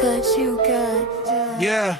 good. Yeah.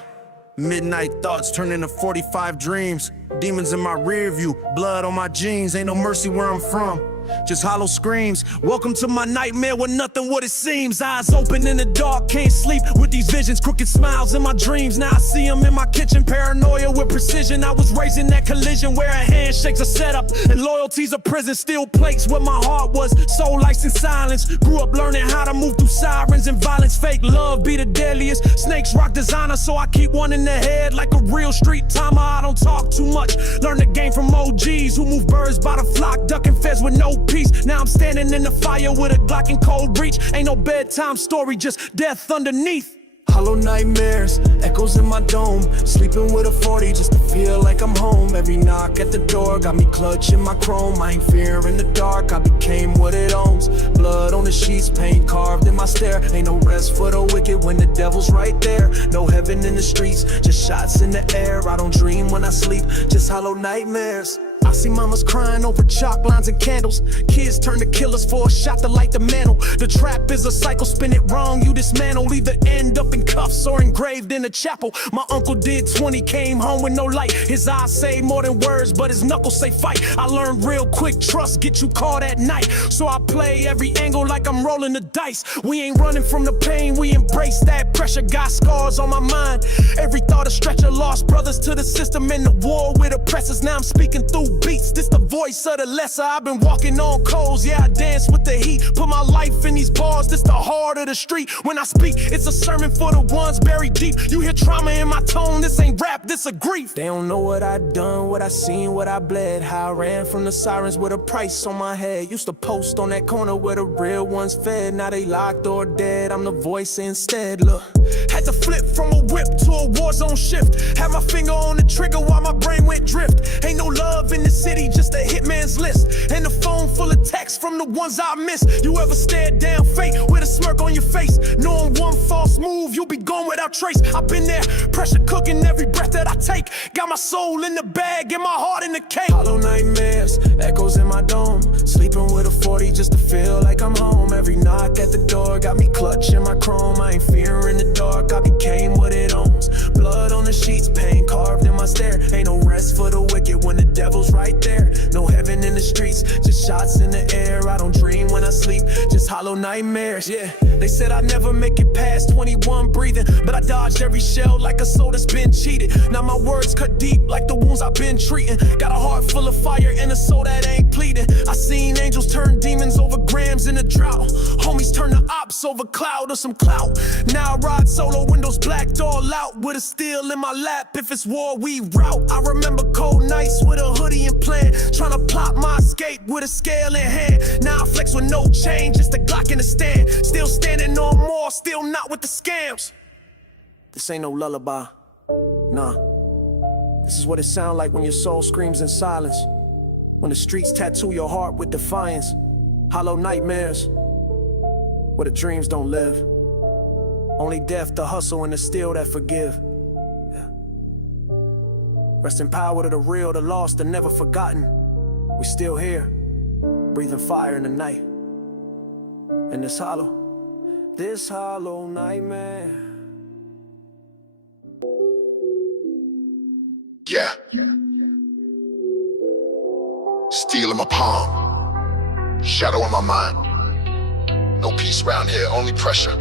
Midnight thoughts turn into 45 dreams. Demons in my rear view, blood on my jeans. Ain't no mercy where I'm from, just hollow screams. Welcome to my nightmare where nothing what it seems. Eyes open in the dark, can't sleep with these visions. Crooked smiles in my dreams, now I see them in my kitchen. Paranoia with precision, I was raised in that collision where a handshake's a setup and loyalty's a prison. Steel plates where my heart was, soul lights in silence. Grew up learning how to move through sirens and violence. Fake love be the deadliest, snakes rock designer, so I keep one in the head like a real street timer. I don't talk too much, learn the game from OGs who move birds by the flock, ducking feds with no peace. Now I'm standing in the fire with a Glock and cold reach. Ain't no bedtime story, just death underneath. Hollow nightmares, echoes in my dome. Sleeping with a 40 just to feel like I'm home. Every knock at the door got me clutching my chrome. I ain't fearing the dark, I became what it owns. Blood on the sheets, paint carved in my stare. Ain't no rest for the wicked when the devil's right there. No heaven in the streets, just shots in the air. I don't dream when I sleep, just hollow nightmares. I see mamas crying over chalk lines and candles. Kids turn to killers for a shot to light the mantle. The trap is a cycle, spin it wrong, you dismantle. Either end up in cuffs or engraved in a chapel. My uncle did 20, came home with no light. His eyes say more than words, but his knuckles say fight. I learned real quick, trust get you caught at night. So I play every angle like I'm rolling the dice. We ain't running from the pain, we embrace that pressure. Got scars on my mind, every thought a stretcher. Lost brothers to the system in the war with oppressors. Now I'm speaking through beats, this the voice of the lesser. I've been walking on coals, yeah I dance with the heat. Put my life in these bars, this the heart of the street. When I speak, it's a sermon for the ones buried deep. You hear trauma in my tone, this ain't rap, this a grief. They don't know what I done, what I seen, what I bled. How I ran from the sirens with a price on my head. Used to post on that corner where the real ones fed. Now they locked or dead, I'm the voice instead. Look, had to flip from a whip to a war zone shift. Had my finger on the trigger while my brain went drift. Ain't no love in the city, just a hitman's list. And a phone full of texts from the ones I miss. You ever stared down fate with a smirk on your face, knowing one false move you'll be gone without trace? I've been there, pressure cooking every breath that I take. Got my soul in the bag and my heart in the cake. Hollow nightmares, echoes in my dome. Sleeping with a 40 just to feel like I'm home. Every knock at the door got me clutching my chrome. I ain't fearing the dark, I became what it owns. Blood on the sheets, paint carved in my stare. Ain't no rest for the wicked when the devil's right there. No heaven in the streets, just shots in the air. I don't dream when I sleep, just hollow nightmares. Yeah, they said I'd never make it past 21 breathing, but I dodged every shell like a soul that's been cheated. Now my words cut deep like the wounds I've been treating. Got a heart full of fire and a soul that ain't pleading. I seen angels turn demons over grams in a drought. Homies turn to ops over cloud or some clout. Now I ride solo, windows blacked all out, with a steel in my lap. If it's war, we route. I remember cold nights with a hoodie and plan, trying to plot my escape with a scale in hand. Now I flex with no chain, just a Glock in the stand. Still standing on more, still not with the scams. This ain't no lullaby, nah. This is what it sound like when your soul screams in silence. When the streets tattoo your heart with defiance. Hollow nightmares, where the dreams don't live. Only death, the hustle, and the steel that forgive. Yeah. Rest in power to the real, the lost, the never forgotten. We still here, breathing fire in the night. And this hollow nightmare. Yeah. Steel in my palm, shadow in my mind. No peace around here, only pressure.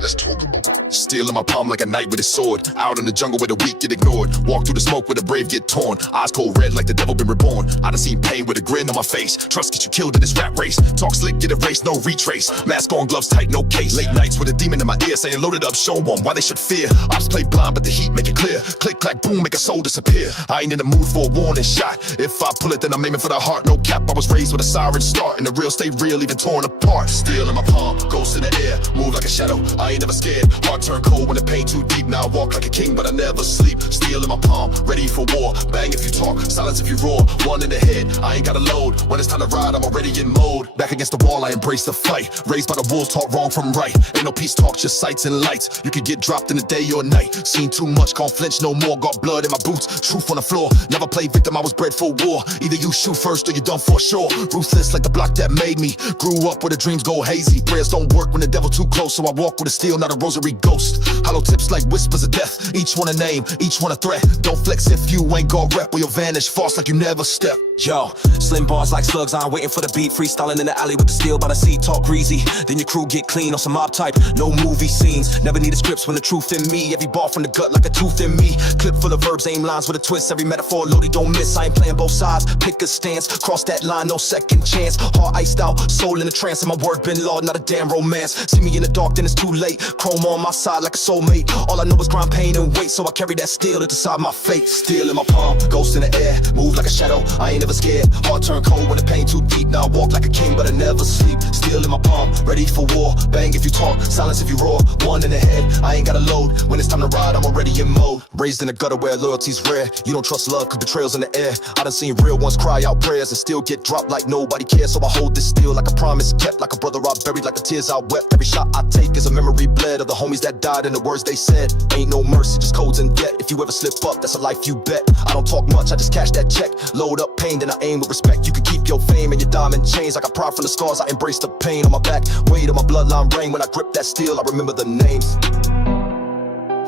Let's talk about it. Steel in my palm like a knight with his sword. Out in the jungle where the weak get ignored. Walk through the smoke where the brave get torn. Eyes cold red like the devil been reborn. I done seen pain with a grin on my face. Trust get you killed in this rap race. Talk slick, get erased, no retrace. Mask on, gloves tight, no case. Late nights with a demon in my ear saying loaded up, show them why they should fear. Ops play blind but the heat make it clear. Click, clack, boom, make a soul disappear. I ain't in the mood for a warning shot. If I pull it then I'm aiming for the heart. No cap, I was raised with a siren start. And the real stay real, even torn apart. Steel in my palm, ghost in the air. Move like a shadow, I ain't never scared. Heart turn cold when the pain too deep. Now I walk like a king but I never sleep. Steel in my palm, ready for war. Bang if you talk, silence if you roar. One in the head, I ain't got a load. When it's time to ride, I'm already in mode. Back against the wall, I embrace the fight. Raised by the wolves, taught wrong from right. Ain't no peace talk, just sights and lights. You can get dropped in the day or night. Seen too much, can't flinch no more. Got blood in my boots, truth on the floor. Never played victim, I was bred for war. Either you shoot first or you done for sure. Ruthless like the block that made me. Grew up where the dreams go hazy. Prayers don't work when the devil too close, so I walk with a steel, not a rosary ghost. Hollow tips like whispers of death, each one a name, each one a threat. Don't flex if you ain't gon' rep, or you'll vanish fast like you never step. Yo, slim bars like slugs, I'm waiting for the beat. Freestyling in the alley with the steel by the sea. Talk greasy, then your crew get clean on some mob type. No movie scenes, never needed scripts when the truth in me. Every bar from the gut like a tooth in me. Clip full of verbs, aim lines with a twist. Every metaphor loaded, don't miss. I ain't playing both sides, pick a stance. Cross that line, no second chance. Heart iced out, soul in a trance. And my word been law, not a damn romance. See me in the dark, then it's too late. Chrome on my side like a soulmate. All I know is grind, pain, and weight. So I carry that steel to decide my fate. Steel in my palm, ghost in the air. Move like a shadow, I ain't never scared. Heart turn cold when the pain too deep. Now I walk like a king, but I never sleep. Steel in my palm, ready for war. Bang if you talk, silence if you roar. One in the head, I ain't got a load. When it's time to ride, I'm already in mode. Raised in the gutter where loyalty's rare. You don't trust love, cause betrayal's in the air. I done seen real ones cry out prayers and still get dropped like nobody cares. So I hold this steel like a promise kept, like a brother I buried, like the tears I wept. Every shot I take is a memory bled of the homies that died and the words they said. Ain't no mercy, just codes and debt. If you ever slip up, that's a life you bet. I don't talk much, I just cash that check. Load up pain, then I aim with respect. You can keep your fame and your diamond chains. I got pride from the scars, I embrace the pain on my back. Weight of my bloodline rain. When I grip that steel, I remember the names.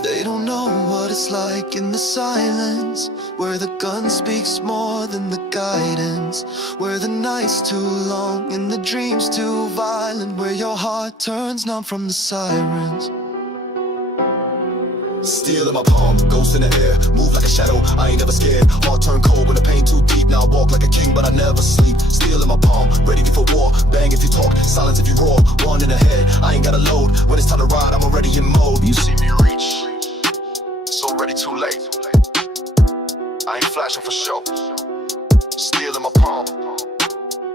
They don't know what it's like in the silence, where the gun speaks more than the guidance, where the night's too long and the dream's too violent, where your heart turns numb from the sirens. Steel in my palm, ghost in the air. Move like a shadow, I ain't never scared. Heart turn cold when the pain too deep. Now I walk like a king, but I never sleep. Steel in my palm, ready for war. Bang if you talk, silence if you roar. One in the head, I ain't got a load. When it's time to ride, I'm already in mode. You see me reach, it's already too late. I ain't flashing for show. Steel in my palm,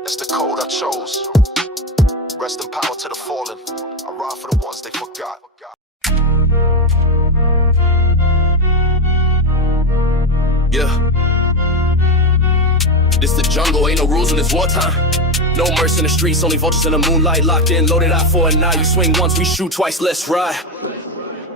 that's the code I chose. Rest in power to the fallen. I ride for the ones they forgot. Yeah. This the jungle, ain't no rules when it's wartime. No mercy in the streets, only vultures in the moonlight. Locked in, loaded out for a night. You swing once, we shoot twice, let's ride.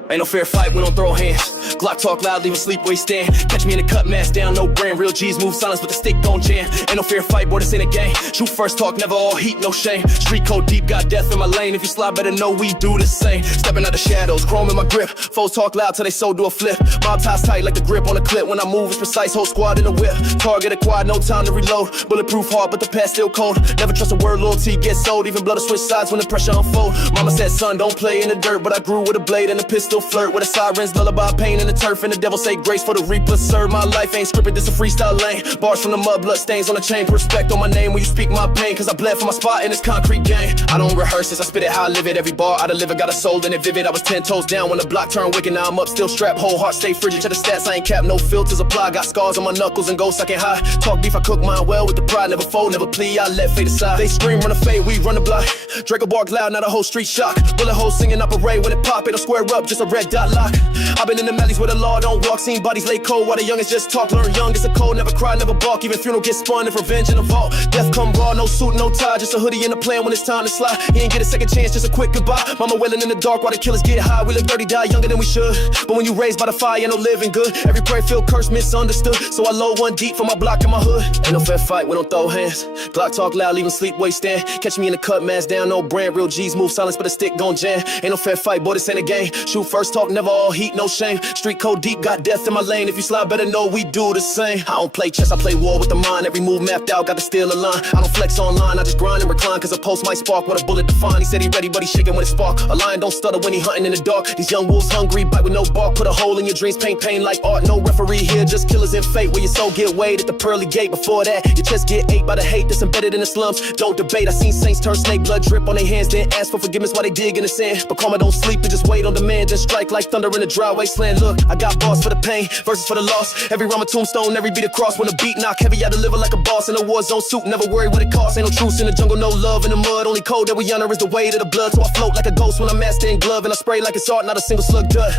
Ain't no fair fight, we don't throw hands. Glock talk loud, leave a sleep where he stand. Catch me in the cut, mask down, no brand. Real G's move silence, but the stick gon' jam. Ain't no fair fight, boy, this ain't a game. Shoot first, talk never all heat, no shame. Street code deep, got death in my lane. If you slide, better know we do the same. Stepping out the shadows, chrome in my grip. Foes talk loud till they so do a flip. Mob ties tight like the grip on a clip. When I move, it's precise, whole squad in the whip. Target acquired, no time to reload. Bulletproof heart, but the past still cold. Never trust a word, loyalty gets sold. Even blood will switch sides when the pressure unfold. Mama said, son, don't play in the dirt. But I grew with a blade and a pistol, flirt with a sirens, lullaby, pain in the turf. And the devil say grace for the reaper. Serve my life ain't scripted, this a freestyle lane. Bars from the mud, blood stains on the chain. Put respect on my name when you speak my pain, cause I bled for my spot in this concrete game. I don't rehearse this, I spit it how I live it. Every bar I deliver got a soul in it vivid. I was 10 toes down when the block turned wicked. Now I'm up, still strapped, whole heart stay frigid. To the stats, I ain't cap, no filters apply. Got scars on my knuckles and ghosts I can hide. Talk beef, I cook mine well with the pride. Never fold, never plea, I let fate aside. They scream, run a fade, we run the block. Draco bark loud, now the whole street shock. Bullet holes singing up a ray, when it pop, it'll square up, just a red dot lock. I've been in the mellies where the law don't walk. Seen bodies lay cold while the youngest just talk. Learn young, it's a cold, never cry, never balk. Even funeral gets spun if revenge in the vault. Death come raw, no suit, no tie. Just a hoodie and a plan when it's time to slide. He ain't get a second chance, just a quick goodbye. Mama wailing in the dark while the killers get high. We live dirty, die younger than we should. But when you raised by the fire, ain't no living good. Every prayer feel cursed, misunderstood. So I load one deep for my block in my hood. Ain't no fair fight, we don't throw hands. Glock talk loud, leaving sleep where he stand. Catch me in the cut, mask down, no brand. Real G's move silence, but the stick gon' jam. Ain't no fair fight, boy, this ain't a game. Shoot first, talk never all heat, no shame. Street code deep, got death in my lane. If you slide, better know we do the same. I don't play chess, I play war with the mind. Every move mapped out, got to steal a line. I don't flex online, I just grind and recline. Cause a pulse might spark what a bullet define. He said he ready, but he shaking when it spark. A lion don't stutter when he hunting in the dark. These young wolves hungry, bite with no bark. Put a hole in your dreams, paint pain like art. No referee here, just killers in fate. Where your soul get weighed at the pearly gate. Before that, your chest get ate by the hate that's embedded in the slums. Don't debate, I seen saints turn snake, blood drip on their hands. Then ask for forgiveness while they dig in the sand. But karma don't sleep, it just wait on demand. Then strike like thunder in a dry wasteland. Look, I got bars for the pain, verses for the loss. Every rhyme a tombstone, every beat a cross. When the beat knock heavy, I deliver like a boss. In a war zone suit, never worry what it costs. Ain't no truce in the jungle, no love in the mud. Only code that we honor is the weight of the blood. So I float like a ghost when I'm masked in glove. And I spray like it's art, not a single slug dud.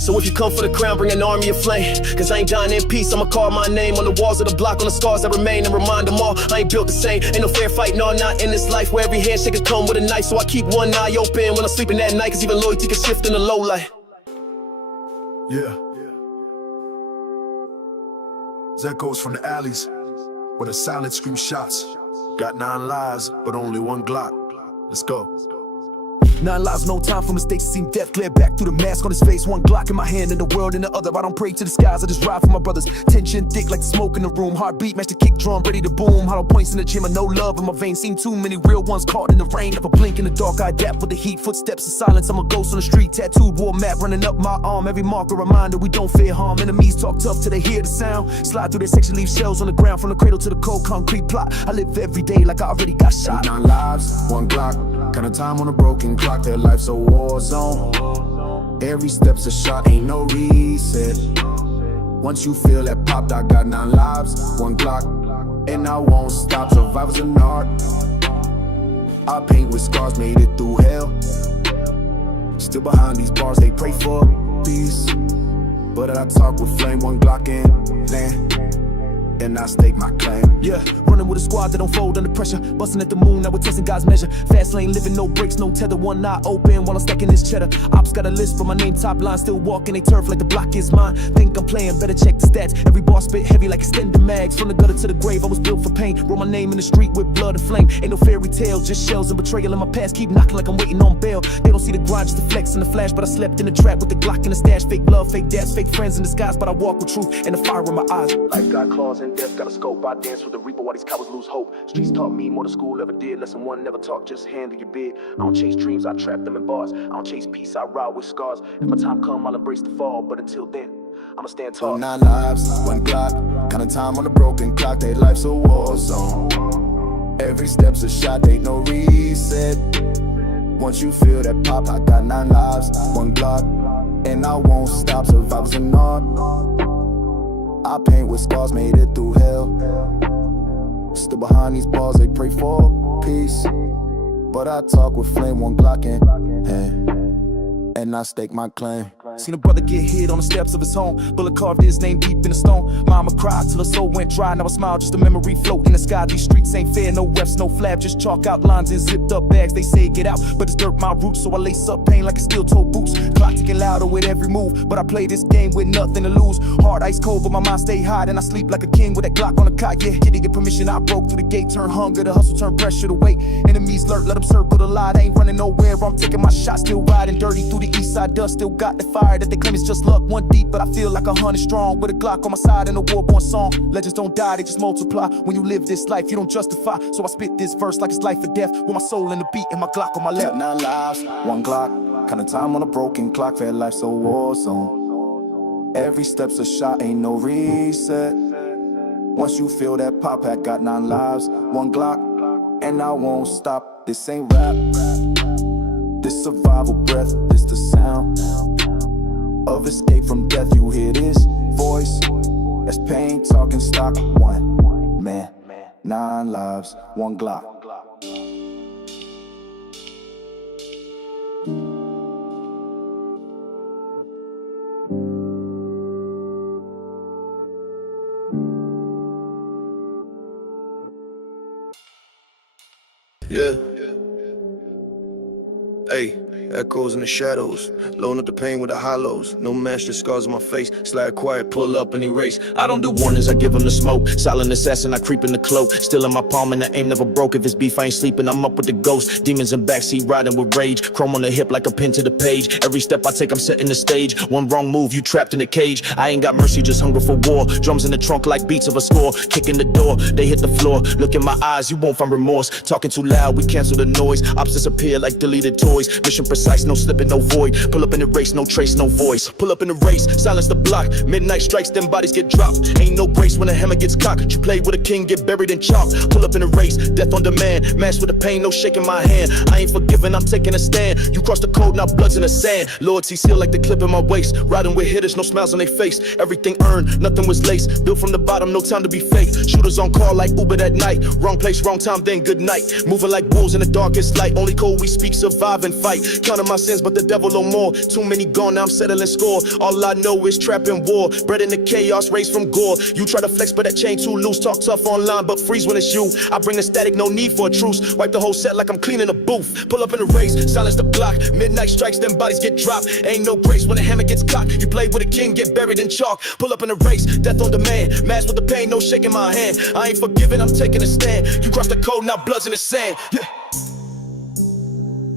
So if you come for the crown, bring an army of flame. Cause I ain't dying in peace, I'ma carve my name on the walls of the block, on the scars that remain, and remind them all I ain't built the same. Ain't no fair fight, no, not in this life, where every handshake can come with a knife. So I keep one eye open when I'm sleeping at night, cause even loyalty can shift in the low light. Yeah. That goes from the alleys, where the silence scream shots. Got 9 lives, but only 1 Glock. Let's go. 9 lives, no time for mistakes. It seemed death glare back through the mask on his face. 1 Glock in my hand and the world in the other. I don't pray to the skies, I just ride for my brothers. Tension thick like the smoke in the room. Heartbeat match the kick drum, ready to boom. Hollow points in the gym and no love in my veins. Seen too many real ones caught in the rain. Never blink in the dark, I adapt with the heat. Footsteps in silence, I'm a ghost on the street. Tattooed war map running up my arm. Every mark a reminder we don't fear harm. Enemies talk tough till they hear the sound. Slide through their section, leave shells on the ground. From the cradle to the cold concrete plot. I live every day like I already got shot. 9 lives, 1 Glock. Kind of time on a broken clock. Their life's a war zone. Every step's a shot, ain't no reset. Once you feel that pop, I got 9 lives, 1 Glock, and I won't stop. Survivor's an art. I paint with scars, made it through hell. Still behind these bars, they pray for peace. But I talk with flame, 1 Glock and land. And I stake my claim. Yeah, running with a squad that don't fold under pressure. Busting at the moon, now we're testing God's measure. Fast lane, living, no brakes, no tether. 1 eye open while I'm stacking this cheddar. Ops got a list, but my name top line. Still walking they turf like the block is mine. Think I'm playing, better check the stats. Every bar spit heavy like extended mags. From the gutter to the grave, I was built for pain. Wrote my name in the street with blood and flame. Ain't no fairy tales, just shells and betrayal in my past. Keep knocking like I'm waiting on bail. They don't see the grind, just the flex and the flash. But I slept in the trap with the Glock in the stash. Fake love, fake death, fake friends in disguise. But I walk with truth and the fire in my eyes. Life got claws and death got a scope. I dance with the reaper while these cowards lose hope. Streets taught me more than school ever did. Lesson 1, never talk, just handle your bid. I don't chase dreams, I trap them in bars. I don't chase peace, I ride with scars. If my time come, I'll embrace the fall. But until then, I'ma stand tall. 9 lives, 1 Glock. Kind of time on a broken clock. Their life's a war zone. Every step's a shot, ain't no reset. Once you feel that pop, I got 9 lives, 1 Glock, and I won't stop. Survivor's an art. I paint with scars, made it through hell. Still behind these bars, they pray for peace. But I talk with flame, 1 Glock and I stake my claim. Seen a brother get hit on the steps of his home. Bullet carved his name deep in the stone. Mama cried till her soul went dry. Now I smile, just a memory float in the sky. These streets ain't fair, no refs, no flab. Just chalk outlines in zipped up bags. They say get out, but it's dirt my roots. So I lace up pain like a steel-toe boots. Clock ticking louder with every move. But I play this game with nothing to lose. Hard ice cold, but my mind stay hot. And I sleep like a king with that Glock on the cot. Yeah, didn't get permission, I broke through the gate. Turn hunger to hustle, turn pressure to weight. Enemies lurk, let them circle the lot. I ain't running nowhere, I'm taking my shot. Still riding dirty through the east side dust. Still got the fire that they claim is just luck. 1 deep, but I feel like 100 strong. With a Glock on my side and a war-born song. Legends don't die, they just multiply. When you live this life, you don't justify. So I spit this verse like it's life or death. With my soul in the beat and my Glock on my left. 9 lives, 1 Glock. Kind of time on a broken clock. Fair life's a war zone. Every step's a shot, ain't no reset. Once you feel that pop, I got 9 lives, 1 Glock, and I won't stop. This ain't rap. This survival breath, this the sound of escape from death. You hear this voice, that's pain talking stock. 1 man, 9 lives, 1 Glock. Yeah. Hey, echoes in the shadows, loading up the pain with the hollows. No master scars on my face, slide quiet, pull up and erase. I don't do warnings, I give them the smoke. Silent assassin, I creep in the cloak. Still in my palm and the aim never broke. If it's beef, I ain't sleeping, I'm up with the ghost. Demons in backseat riding with rage. Chrome on the hip like a pin to the page. Every step I take, I'm setting the stage. 1 wrong move, you trapped in a cage. I ain't got mercy, just hunger for war. Drums in the trunk like beats of a score. Kicking the door, they hit the floor. Look in my eyes, you won't find remorse. Talking too loud, we cancel the noise. Ops disappear like deleted toys. Mission precise, no slipping, no void. Pull up in the race, no trace, no voice. Pull up in the race, silence the block. Midnight strikes, them bodies get dropped. Ain't no grace when the hammer gets cocked. You play with a king, get buried in chalk. Pull up in the race, death on demand. Masked with the pain, no shaking my hand. I ain't forgiving, I'm taking a stand. You cross the code, now blood's in the sand. Loyalty sealed like the clip in my waist. Riding with hitters, no smiles on their face. Everything earned, nothing was laced. Built from the bottom, no time to be fake. Shooters on call like Uber that night. Wrong place, wrong time, then good night. Moving like wolves in the darkest light. Only code we speak, survive and fight. Counting my sins, but the devil no more. Too many gone, now I'm settling score. All I know is trap and war. Bred in the chaos, raised from gore. You try to flex, but that chain too loose. Talk tough online, but freeze when it's you. I bring the static, no need for a truce. Wipe the whole set like I'm cleaning a booth. Pull up in the race, silence the block. Midnight strikes, them bodies get dropped. Ain't no grace when the hammer gets cocked. You play with a king, get buried in chalk. Pull up in the race, death on demand. Masked with the pain, no shaking my hand. I ain't forgiving, I'm taking a stand. You cross the code, now blood's in the sand. Yeah.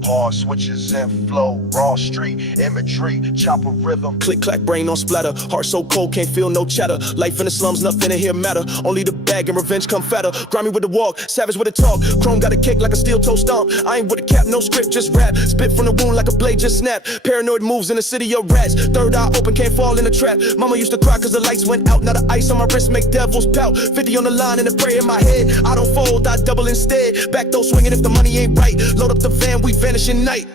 Hard switches and flow, raw street imagery, chopper rhythm. Click clack, brain on splatter. Heart so cold, can't feel no chatter. Life in the slums, nothing in here matter. Only the bag and revenge come fatter. Grimy with the walk, savage with the talk. Chrome got a kick like a steel toe stomp. I ain't with a cap, no script, just rap. Spit from the wound like a blade just snap. Paranoid moves in the city of rats. Third eye open, can't fall in the trap. Mama used to cry cause the lights went out. Now the ice on my wrist make devils pout. 50 on the line and a prayer in my head. I don't fold, I double instead. Back though swinging if the money ain't right. Load up the van, we vanish in night.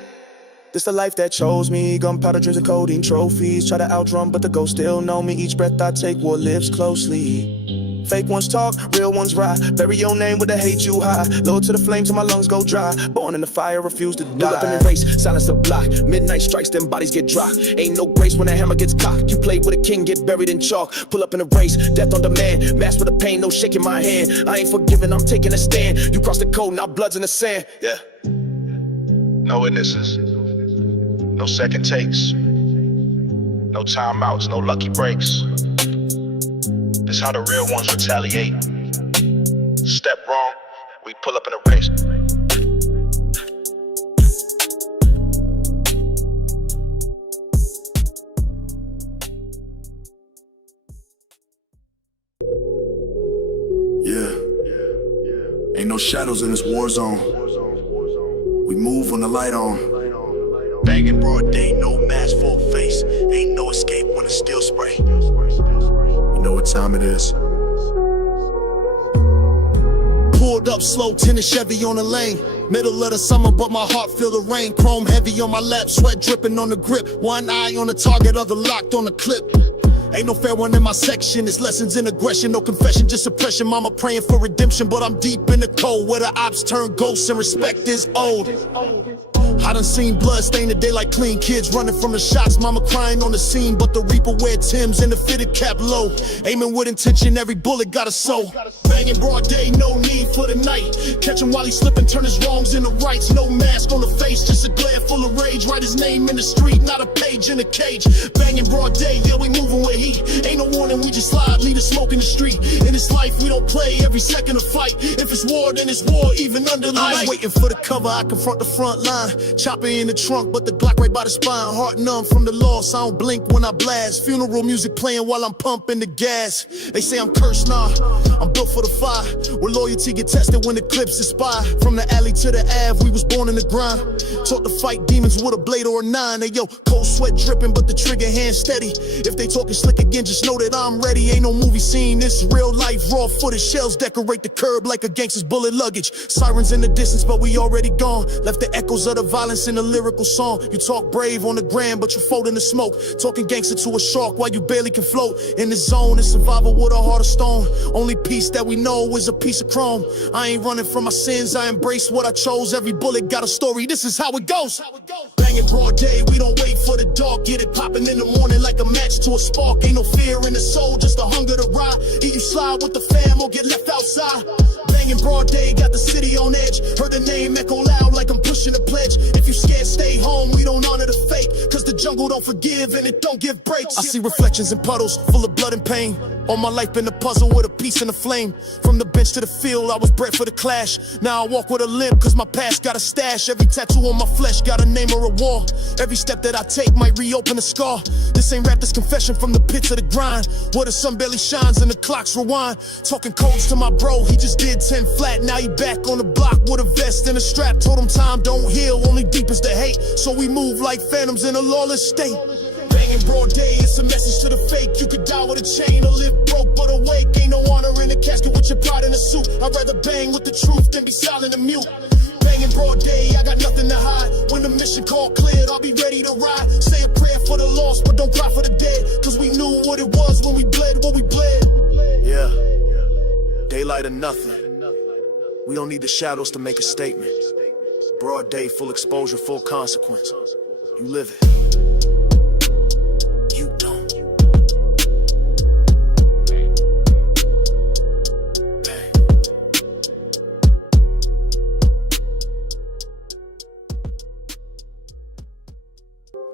This the life that chose me. Gunpowder dreams and codeine trophies. Try to outrun, but the ghosts still know me. Each breath I take, war lives closely. Fake ones talk, real ones ride. Bury your name with the hate you high. Low to the flames till my lungs go dry. Born in the fire, refuse to die. Pull up and erase, silence the block. Midnight strikes, then bodies get dropped. Ain't no grace when that hammer gets cocked. You play with a king, get buried in chalk. Pull up in a race, death on demand. Masked with the pain, no shaking my hand. I ain't forgiving, I'm taking a stand. You cross the code, now blood's in the sand. Yeah. No witnesses, no second takes, no timeouts, no lucky breaks. This how the real ones retaliate. Step wrong, we pull up in a race. Yeah, ain't no shadows in this war zone. We move when the light on. Banging broad day, no mask, full face. Ain't no escape when it's still spray. You know what time it is. Pulled up slow, tinted Chevy on the lane. Middle of the summer, but my heart feel the rain. Chrome heavy on my lap, sweat dripping on the grip. One eye on the target, other locked on the clip. Ain't no fair one in my section. It's lessons in aggression, no confession, just suppression. Mama praying for redemption, but I'm deep in the cold where the ops turn ghosts and respect is old. I done seen blood stain the day like clean. Kids running from the shots, mama crying on the scene. But the Reaper wear Timbs and the fitted cap low. Aiming with intention, every bullet got a soul. Banging broad day, no need for the night. Catch him while he slipping, turn his wrongs into rights. No mask on the face, just a glare full of rage. Write his name in the street, not a page in a cage. Banging broad day, yeah, we moving with heat. Ain't no warning, we just slide, leave the smoke in the street. In this life, we don't play every second a fight. If it's war, then it's war, even under light. Waiting for the cover, I confront the front line. Chopper in the trunk, but the Glock right by the spine. Heart numb from the loss, I don't blink when I blast. Funeral music playing while I'm pumping the gas. They say I'm cursed, nah, I'm built for the fire. Where loyalty get tested when the clips expire. From the alley to the Ave, we was born in the grind. Taught to fight demons with a blade or a 9. Hey yo, cold sweat dripping, but the trigger hand steady. If they talking slick again, just know that I'm ready. Ain't no movie scene, this is real life, raw footage. Shells decorate the curb like a gangster's bullet luggage. Sirens in the distance, but we already gone. Left the echoes of the violence in a lyrical song. You talk brave on the gram, but you fold in the smoke. Talking gangster to a shark while you barely can float. In the zone, it's survival with a heart of stone. Only piece that we know is a piece of chrome. I ain't running from my sins, I embrace what I chose. Every bullet got a story, this is how it goes. Banging broad day, we don't wait for the dark. Get it popping in the morning like a match to a spark. Ain't no fear in the soul, just a hunger to ride. Either you slide with the fam or get left outside. Banging broad day, got the city on edge. Heard the name echo loud like I'm pushing a pledge. If you scared, stay home, we don't honor the fate. Cause the jungle don't forgive and it don't give breaks. I see reflections in puddles, full of blood and pain. All my life been a puzzle with a piece in a flame. From the bench to the field, I was bred for the clash. Now I walk with a limp cause my past got a stash. Every tattoo on my flesh got a name or a war. Every step that I take might reopen a scar. This ain't rap, this confession from the pit to the grind. Where the sun barely shines and the clocks rewind. Talking codes to my bro, he just did 10 flat. Now he back on the block with a vest and a strap. Told him time don't heal, only deep is the hate. So we move like phantoms in a lawless state. Banging broad day, it's a message to the fake. You could die with a chain or live broke but awake. Ain't no honor in the casket with your pride in a suit. I'd rather bang with the truth than be silent and mute. Banging broad day, I got nothing to hide. When the mission call cleared, I'll be ready to ride. Say a prayer for the lost, but don't cry for the dead. Cause we knew what it was when we bled, what we bled. Yeah, daylight or nothing. We don't need the shadows to make a statement. Broad day, full exposure, full consequence. You live it. You don't. Bang.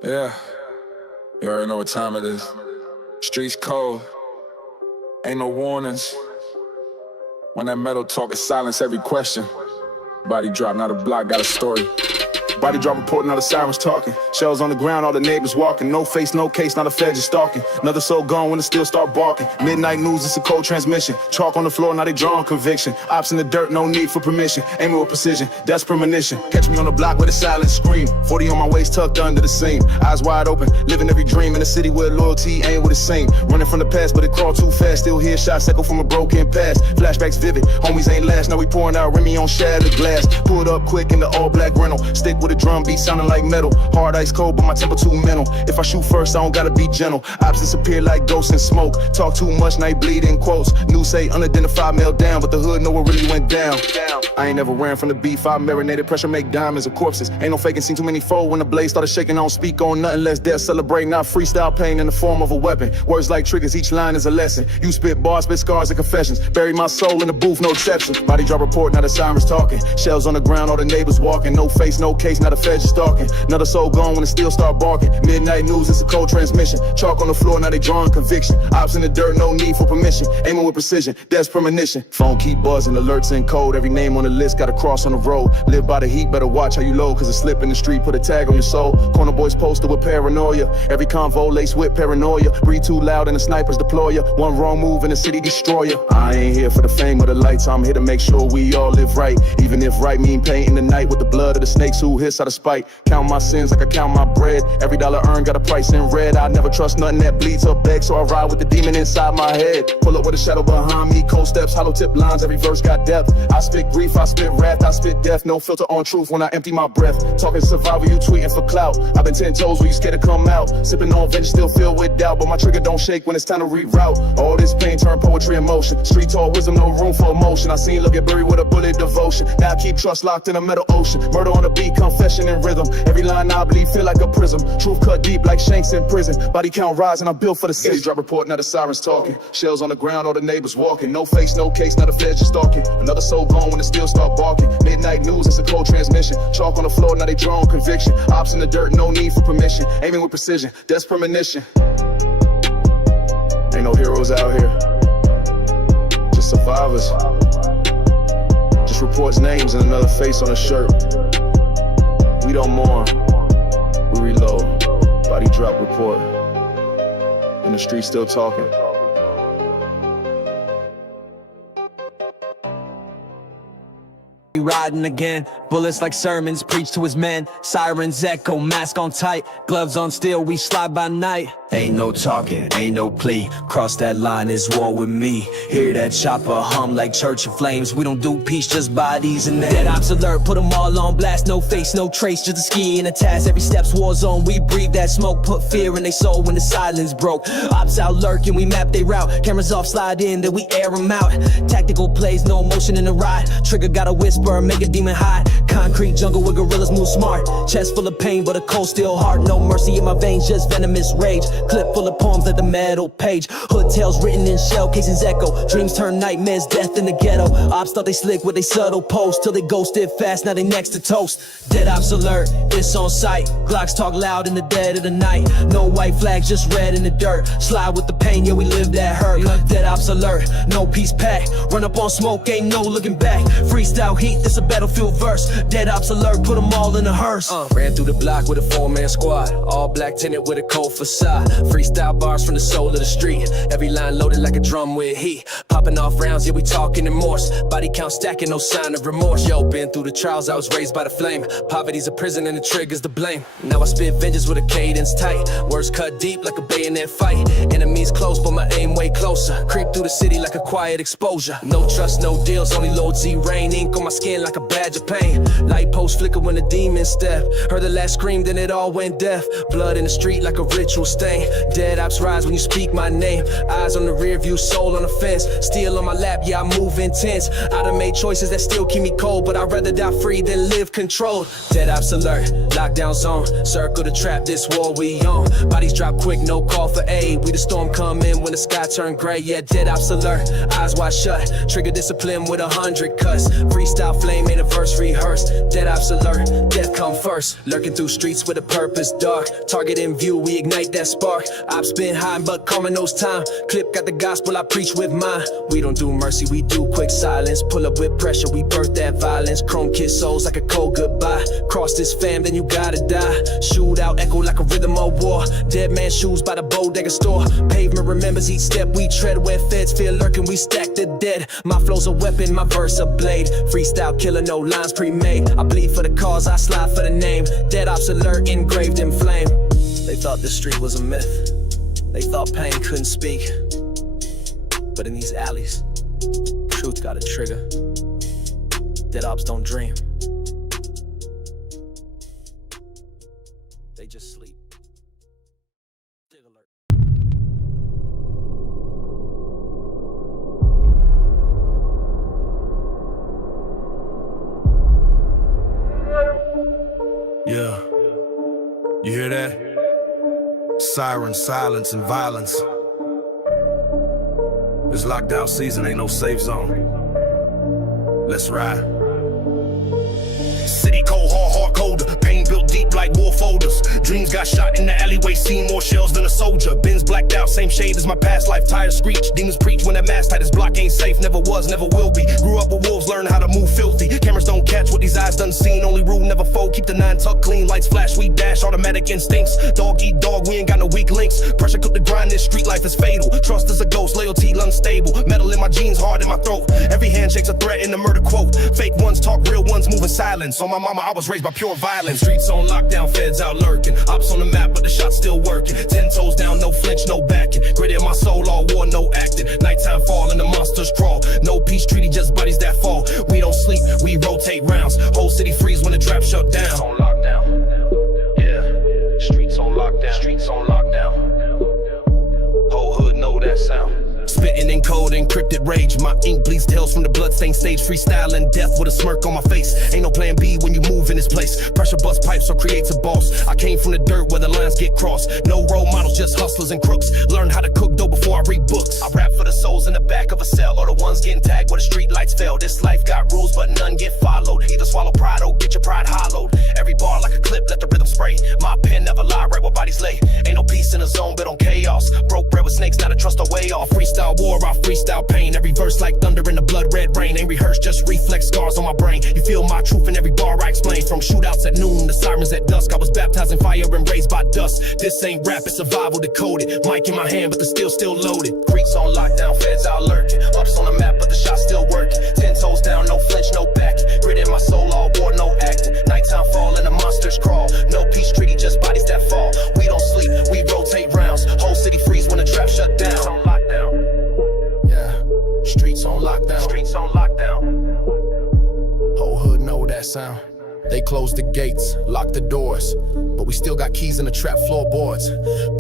Yeah, you already know what time it is. Streets cold, ain't no warnings. When that metal talk, it silence every question. Body drop, not a block, got a story. Body drop report, now the sirens talking. Shells on the ground, all the neighbors walking. No face, no case, now the feds just stalking. Another soul gone when it still start barking. Midnight news, it's a cold transmission. Chalk on the floor, now they drawing conviction. Ops in the dirt, no need for permission. Aiming with precision, that's premonition. Catch me on the block with a silent scream. 40 on my waist, tucked under the seam. Eyes wide open, living every dream in a city where loyalty ain't what it seems. Running from the past, but it crawled too fast. Still hear shots echo from a broken past. Flashbacks vivid, homies ain't last. Now we pouring out Remy on shattered glass. Pulled up quick in the all black rental. Stick with a drum beat sounding like metal. Hard ice cold, but my temper too mental. If I shoot first, I don't gotta be gentle. Ops disappear like ghosts in smoke. Talk too much, now they bleed in quotes. News say unidentified male down, but the hood know what really went down. I ain't never ran from the beef. I marinated pressure, make diamonds of corpses. Ain't no faking, seen too many fold. When the blade started shaking, I don't speak on nothing less death. Celebrate, not freestyle pain in the form of a weapon. Words like triggers, each line is a lesson. You spit bars, spit scars and confessions. Bury my soul in the booth, no exception. Body drop report, now the sirens talking. Shells on the ground, all the neighbors walking. No face, no case, now the feds just stalking. Another soul gone when it still start barking. Midnight news, it's a cold transmission. Chalk on the floor, now they drawing conviction. Ops in the dirt, no need for permission. Aiming with precision, that's premonition. Phone keep buzzing, alerts in code. Every name on the list got a cross on the road. Live by the heat, better watch how you load. Cause a slip in the street, put a tag on your soul. Corner boys posted with paranoia. Every convo laced with paranoia. Breathe too loud and the snipers deploy ya. One wrong move and the city destroy ya. I ain't here for the fame or the lights. I'm here to make sure we all live right. Even if right mean pain in the night with the blood of the snakes who hiss out of spite. Count my sins like I count my bread. Every dollar earned got a price in red. I never trust nothing that bleeds or begs, so I ride with the demon inside my head. Pull up with a shadow behind me, cold steps, hollow tip lines, every verse got depth. I spit grief, I spit wrath, I spit death. No filter on truth when I empty my breath. Talking survival, you tweeting for clout. I've been 10 toes where you scared to come out. Sipping on vengeance, still filled with doubt, but my trigger don't shake when it's time to reroute. All this pain turn poetry in motion. Street tall wisdom, no room for emotion. I seen love get buried with a bullet devotion. Now I keep trust locked in a metal ocean. Murder on the beat, confession and rhythm. Every line I bleed feel like a prism. Truth cut deep like shanks in prison. Body count rising, I'm built for the city. Drop report, now the sirens talking. Shells on the ground, all the neighbors walking. No face, no case, now the feds just stalking. Another soul gone when it still start barking. Midnight news, it's a cold transmission. Chalk on the floor, now they drawing conviction. Ops in the dirt, no need for permission. Aiming with precision, that's premonition. Ain't no heroes out here, just survivors. Just reports names and another face on a shirt. We don't mourn, we reload. Body drop report, and the street still talking. We riding again, bullets like sermons preached to his men. Sirens echo, mask on tight, gloves on steel, we slide by night. Ain't no talking, ain't no plea. Cross that line, is war with me. Hear that chopper hum like church of flames. We don't do peace, just bodies and dead ops alert. Put them all on blast, no face, no trace. Just a ski and a task, every step's war zone. We breathe that smoke, put fear in their soul when the silence broke. Ops out lurking, we map they route. Cameras off, slide in, then we air them out. Tactical plays, no motion in the ride. Trigger got a whisper, make a demon hide. Concrete jungle where gorillas move smart. Chest full of pain, but a cold still hard. No mercy in my veins, just venomous rage. Clip full of poems like the metal page. Hood tales written in shell casings echo. Dreams turn nightmares, death in the ghetto. Ops thought they slick with they subtle post. Till they ghosted fast, now they next to toast. Dead ops alert, it's on sight. Glocks talk loud in the dead of the night. No white flags, just red in the dirt. Slide with the pain, yeah we live that hurt. Dead ops alert, no peace pack. Run up on smoke, ain't no looking back. Freestyle heat, this a battlefield verse. Dead ops alert, put them all in a hearse. Ran through the block with a 4-man squad. All black tinted with a cold facade. Freestyle bars from the soul of the street. Every line loaded like a drum with heat. Popping off rounds, yeah we talking in Morse. Body count stacking, no sign of remorse. Yo, been through the trials, I was raised by the flame. Poverty's a prison and the trigger's the blame. Now I spit vengeance with a cadence tight. Words cut deep like a bayonet fight. Enemies close, but my aim way closer. Creep through the city like a quiet exposure. No trust, no deals, only Lord Z rain. Ink on my skin like a badge of pain. Light post flicker when the demons step. Heard the last scream, then it all went deaf. Blood in the street like a ritual stain. Dead ops rise when you speak my name. Eyes on the rear view, soul on the fence. Steel on my lap, yeah I move intense. I done made choices that still keep me cold, but I'd rather die free than live controlled. Dead ops alert, lockdown zone. Circle the trap, this war we on. Bodies drop quick, no call for aid. We the storm come coming when the sky turn gray. Yeah, dead ops alert, eyes wide shut. Trigger discipline with 100 cuts. Freestyle flame, ain't a verse rehearsed. Dead ops alert, death come first. Lurking through streets with a purpose, dark. Target in view, we ignite that spark. Ops been high, but karma knows time. Clip got the gospel, I preach with mine. We don't do mercy, we do quick silence. Pull up with pressure, we birth that violence. Chrome kiss souls like a cold goodbye. Cross this fam, then you gotta die. Shoot out, echo like a rhythm of war. Dead man shoes by the bodega store. Pavement remembers each step we tread. Where feds feel lurking, we stack the dead. My flow's a weapon, my verse a blade. Freestyle killer, no lines pre-made. I bleed for the cause, I slide for the name. Dead ops alert, engraved in flame. They thought the street was a myth. They thought pain couldn't speak. But in these alleys, truth got a trigger. Dead ops don't dream. They just sleep. Dig alert. Yeah, you hear that? Sirens, silence, and violence. It's lockdown season, ain't no safe zone. Let's ride. City cold, hard, colder. Pain built deep like war folders. Dreams got shot in the alleyway, seen more shells than a soldier. Ben's blacked out, same shade as my past life. Tires screech, demons preach when that mask tight. This block ain't safe, never was, never will be. Grew up with wolves, learn how to move filthy. Cameras don't catch what these eyes done seen. Only rule, never fold, keep the 9 tucked clean. Lights flash, we dash, automatic instincts. Dog eat dog, we ain't got no weak links. Pressure cook the grind, this street life is fatal. Trust is a ghost, loyalty unstable. Metal in my jeans, hard in my throat. Every handshake's a threat in the murder quote. Fake ones talk, real ones move in silence. On my mama, I was raised by pure violence. Streets on lockdown, feds out lurking. Ops on the map, but the shot's still working. 10 toes down, no flinch, no backing. Gritty in my soul, all war, no acting. Nighttime fall and the monsters crawl. No peace treaty, just bodies that fall. We don't sleep, we rotate rounds. Whole city freeze when the trap shut down. Streets on lockdown. Yeah, streets on lockdown. Streets on lockdown. Whole hood know that sound. Spitting in code, encrypted rage. My ink bleeds tails from the bloodstained stage. Freestyling death with a smirk on my face. Ain't no plan B when you move in this place. Pressure bust pipes, so creates a boss. I came from the dirt where the lines get crossed. No role models, just hustlers and crooks. Learn how to cook dough before I read books. I rap for the souls in the back of a cell, or the ones getting tagged where the street lights fell. This life got rules, but none get followed. Either swallow pride or get your pride hollowed. Every bar like a clip, let the rhythm spray. My pen never lie, right where bodies lay. Ain't no peace in the zone, but on chaos. Broke bread with snakes, now to trust our way off. Freestyle war, I freestyle pain. Every verse like thunder in the blood red rain. Ain't rehearsed, just reflex scars on my brain. You feel my truth in every bar I explain. From shootouts at noon to sirens at dusk. I was baptized in fire and raised by dust. This ain't rap, it's survival decoded. Mic in my hand, but the steel still loaded. Streets on lockdown, feds out lurking. Ups on the map, but the shot's still working. 10 toes down, no flinch, no back. Grit in my soul, all war, no acting. Nighttime fall and the monsters crawl. No peace treaty, just bodies that fall. We don't sleep, we rotate rounds. Whole city freeze when the trap shut down. Streets on lockdown. Yeah, streets on lockdown. Streets on lockdown. Whole hood know that sound. They closed the gates, locked the doors, but we still got keys in the trap floorboards.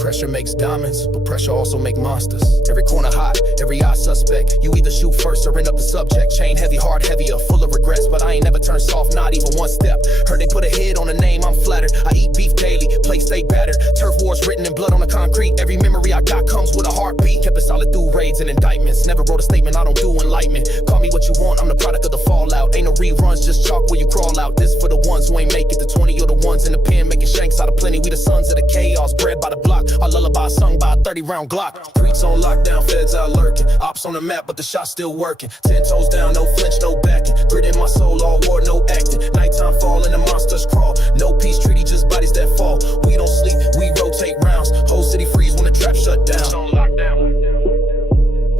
Pressure makes diamonds, but pressure also make monsters. Every corner hot, every eye suspect. You either shoot first or end up the subject. Chain heavy, heart heavier, full of regrets, but I ain't never turned soft, not even one step. Heard they put a hit on the name, I'm flattered. I eat beef daily, play stay battered. Turf wars written in blood on the concrete. Every memory I got comes with a heartbeat. Kept it solid through raids and indictments. Never wrote a statement, I don't do enlightenment. Call me what you want, I'm the product of the fallout. Ain't no reruns, just chalk where you crawl out. This for the ones who ain't make it to 20, or the ones in the pen making shanks out of plenty. We the sons of the chaos, bred by the block. Our lullaby sung by a 30-round Glock. Streets on lockdown, feds out lurking. Ops on the map, but the shot's still working. 10 toes down, no flinch, no backing. Grit in my soul, all war, no acting. Nighttime fall and the monsters crawl. No peace treaty, just bodies that fall. We don't sleep, we rotate rounds. Whole city freeze when the trap shut down. Streets on lockdown.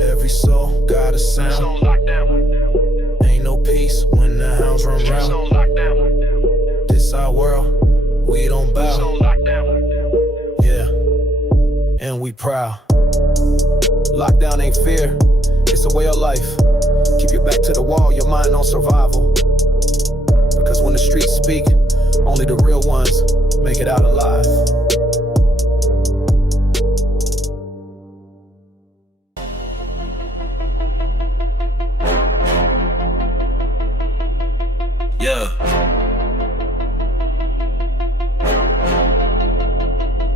Every soul got a sound. Streets on lockdown. Ain't no peace when the hounds run round. Streets on lockdown. This our world, we don't bow. Streets on lockdown. Yeah, and we proud. Lockdown ain't fear, it's a way of life. Keep your back to the wall, your mind on survival. Because when the streets speak, only the real ones make it out alive. Yeah.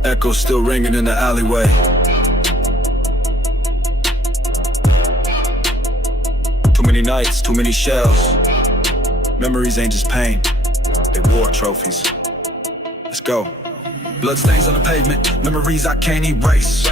Echoes still ringing in the alleyway. nights, too many shells. Memories ain't just pain, they war trophies. Let's go. Bloodstains on the pavement, memories I can't erase.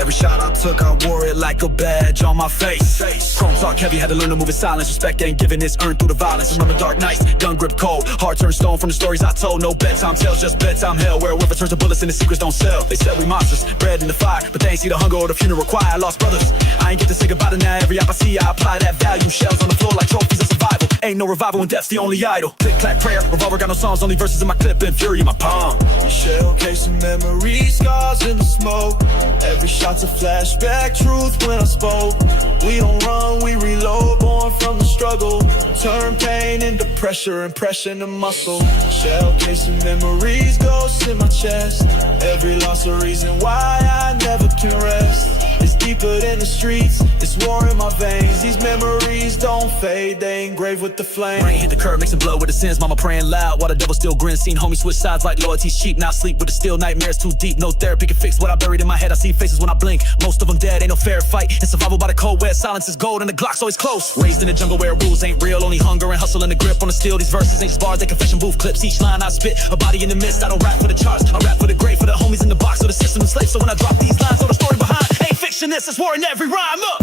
Every shot I took, I wore it like a badge on my face. Chrome talk heavy, had to learn to move in silence. Respect ain't given, it's earned through the violence. Remember dark nights, gun grip cold, heart turned stone from the stories I told. No bedtime tales, just bedtime hell, where a river turns to bullets and the secrets don't sell. They said we monsters, bred in the fire, but they ain't see the hunger or the funeral cry. I lost brothers, I ain't get to say goodbye to now. Every app I see, I apply that value. Shells on the floor like trophies of survival. Ain't no revival when death's the only idol. Click, clack, prayer, revolver got no songs, only verses in my clip and fury in my palm. Shell casing memories, scars in the smoke. Every shot's a flashback, truth when I spoke. We don't run, we reload, born from the struggle. Turn pain into pressure, impression to muscle. Shell casing memories, ghosts in my chest. Every loss a reason why I never can rest. It's deeper than the streets, it's war in my veins. These memories don't fade, they engraved with the flame. Rain hit the curb, mixing blood with the sins. Mama praying loud while the devil still grins. Seen homies switch sides like loyalty's cheap. Now sleep with the still nightmares too deep. No therapy can fix what I buried in my head. I see faces when I blink, most of them dead. Ain't no fair fight, and survival by the cold where silence is gold and the Glock's always close. Raised in the jungle where rules ain't real, only hunger and hustle and the grip on the steel. These verses ain't just bars, they confession booth clips. Each line I spit, a body in the mist. I don't rap for the charts, I rap for the grave, for the homies in the box, or the system enslaved. So when I drop these lines, or the story behind ain't fiction, this is war in every rhyme. Look.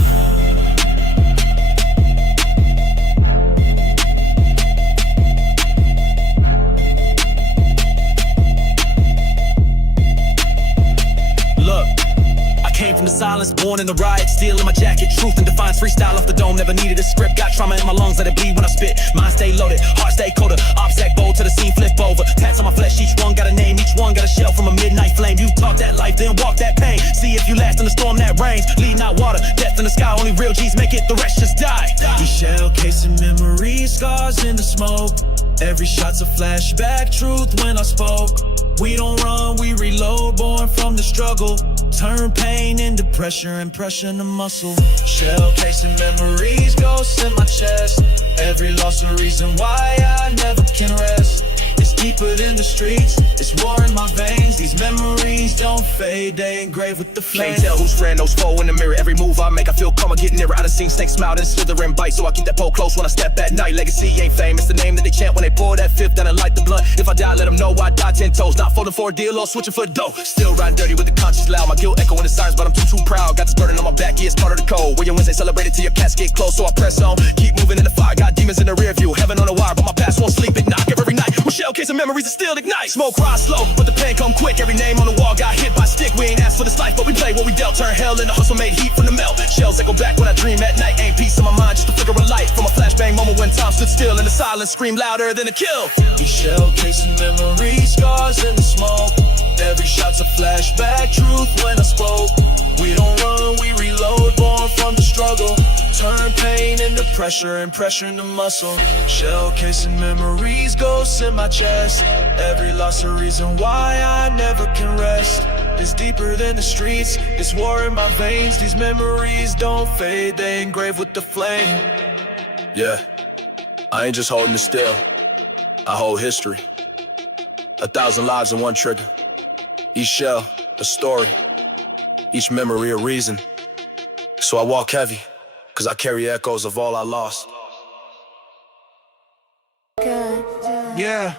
Came from the silence, born in the riot, steel in my jacket, truth and defiance, freestyle off the dome, never needed a script, got trauma in my lungs, let it bleed when I spit, mind stay loaded, heart stay colder, obstacle bold to the scene, flip over, tats on my flesh, each one got a name, each one got a shell from a midnight flame, you talk that life, then walk that pain, see if you last in the storm that rains, lead not water, death in the sky, only real G's make it, the rest just die. These shell casing memories, scars in the smoke. Every shot's a flashback, truth when I spoke. We don't run, we reload, born from the struggle. Turn pain into pressure, impression to muscle. Shell casing memories, ghosts in my chest. Every loss a reason why I never can rest. It's deeper than the streets, it's war in my veins. These memories don't fade, they engraved with the flame. Can't tell who's friend, who's foe in the mirror. Every move I make, I feel calm, I get nearer. I done seen snakes smile and slither and bite, so I keep that pole close when I step at night. Legacy ain't fame, it's the name that they chant when they pour that fifth down and light the blunt. If I die, let them know I die 10 toes. Not folding for a deal or switching for dough. Still riding dirty with the conscience loud. My guilt echoing the sirens, but I'm too proud. Got this burden on my back, yeah, it's part of the code. Where your Wednesday celebrated till your cats get close, so I press on. Keep moving in the fire, got demons in the rear view. Heaven on the wire, but my past won't sleep. It knock every night. With shell casing memories that still ignite. Smoke rise slow, but the pain come quick. Every name on the wall got hit by stick. We ain't asked for this life, but we play what we dealt. Turn hell into hustle, made heat from the melt. Shells echo back when I dream at night. Ain't peace in my mind, just a flicker of light. From a flashbang moment when time stood still and the silence screamed louder than a kill. These shell casing memories, scars in the smoke. Every shot's a flashback, truth when I spoke. We don't run, we reload, born from the struggle. Turn pain into pressure, impression to muscle. Shell casing memories, ghosts in my chest. Every loss a reason why I never can rest. It's deeper than the streets, it's war in my veins. These memories don't fade, they engraved with the flame. Yeah, I ain't just holding it still, I hold history. 1,000 lives in one trigger. Each shell, a story. Each memory, a reason. So I walk heavy, cause I carry echoes of all I lost. Yeah,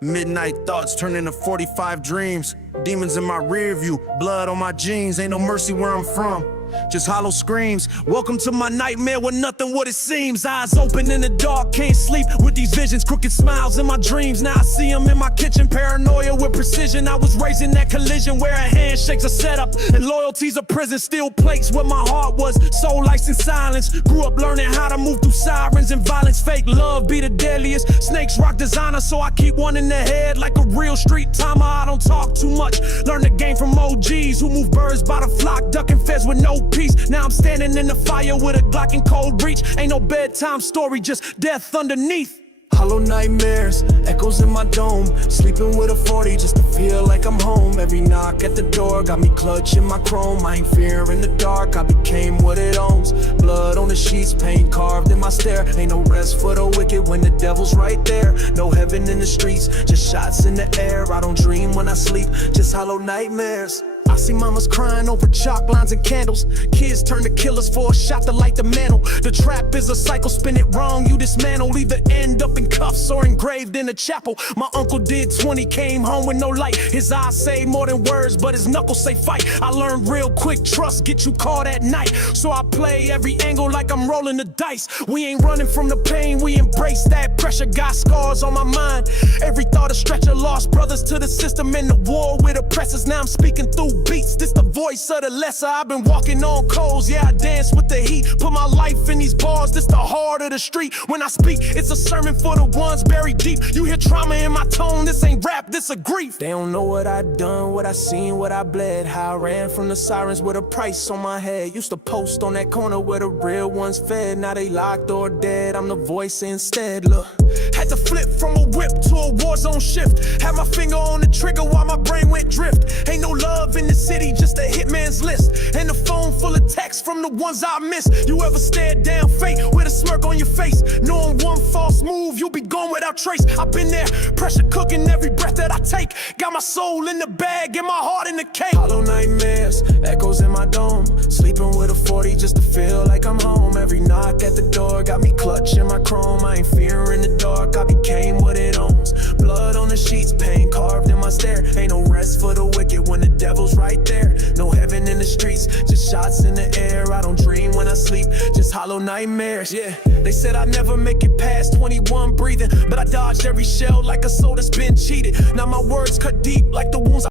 midnight thoughts turn into 45 dreams. Demons in my rear view, blood on my jeans. Ain't no mercy where I'm from, just hollow screams. Welcome to my nightmare with nothing what it seems. Eyes open in the dark, can't sleep with these visions. Crooked smiles in my dreams, now I see them in my kitchen. Paranoia with precision, I was raised in that collision where a handshakes a setup and loyalty's a prison. Steel plates where my heart was, soul lights in silence. Grew up learning how to move through sirens and violence. Fake love be the deadliest, snakes rock designer, so I keep one in the head like a real street timer. I don't talk too much, learn the game from OGs who move birds by the flock, ducking feds with no peace. Now I'm standing in the fire with a Glock in cold reach. Ain't no bedtime story, just death underneath. Hollow nightmares, echoes in my dome. Sleeping with a 40 just to feel like I'm home. Every knock at the door got me clutching my chrome. I ain't fearing the dark, I became what it owns. Blood on the sheets, paint carved in my stare. Ain't no rest for the wicked when the devil's right there. No heaven in the streets, just shots in the air. I don't dream when I sleep, just hollow nightmares. I See mamas crying over chalk lines and candles. Kids turn to killers for a shot to light the mantle. The trap is a cycle, spin it wrong, you dismantle. Either end up in cuffs or engraved in a chapel. My uncle did 20, came home with no light. His eyes say more than words, but his knuckles say fight. I learned real quick, trust get you caught at night. So I play every angle like I'm rolling the dice. We ain't running from the pain, we embrace that pressure. Got scars on my mind, every thought a stretcher. Lost brothers to the system in the war with oppressors. Now I'm speaking through beats, this the voice of the lesser. I've been walking on coals, yeah I dance with the heat. Put my life in these bars, this the heart of the street. When I speak, it's a sermon for the ones buried deep. You hear trauma in my tone, this ain't rap, this a grief. They don't know what I done, what I seen, what I bled. How I ran from the sirens with a price on my head. Used to post on that corner where the real ones fed. Now they locked or dead, I'm the voice instead. Look, had to flip from a whip to a war zone shift. Had my finger on the trigger while my brain went drift. Ain't no love in the city, just a hitman's list. And the phone full of texts from the ones I miss. You ever stared down fate with a smirk on your face, knowing one false move you'll be gone without trace? I've been there, pressure cooking every breath that I take. Got my soul in the bag and my heart in the cake. Hollow nightmares, echoes in my dome. Sleeping with a 40 just to feel like I'm home. Every knock at the door got me clutching my chrome. I ain't fearing the dark, I became what it owns. Blood on the sheets, pain carved in my stare. Ain't no rest for the wicked when the devil's right there. No heaven in the streets, just shots in the air. I don't dream when I sleep, just hollow nightmares. Yeah, they said I'd never make it past 21 breathing, but I dodged every shell like a soul that's been cheated. Now my words cut deep like the wounds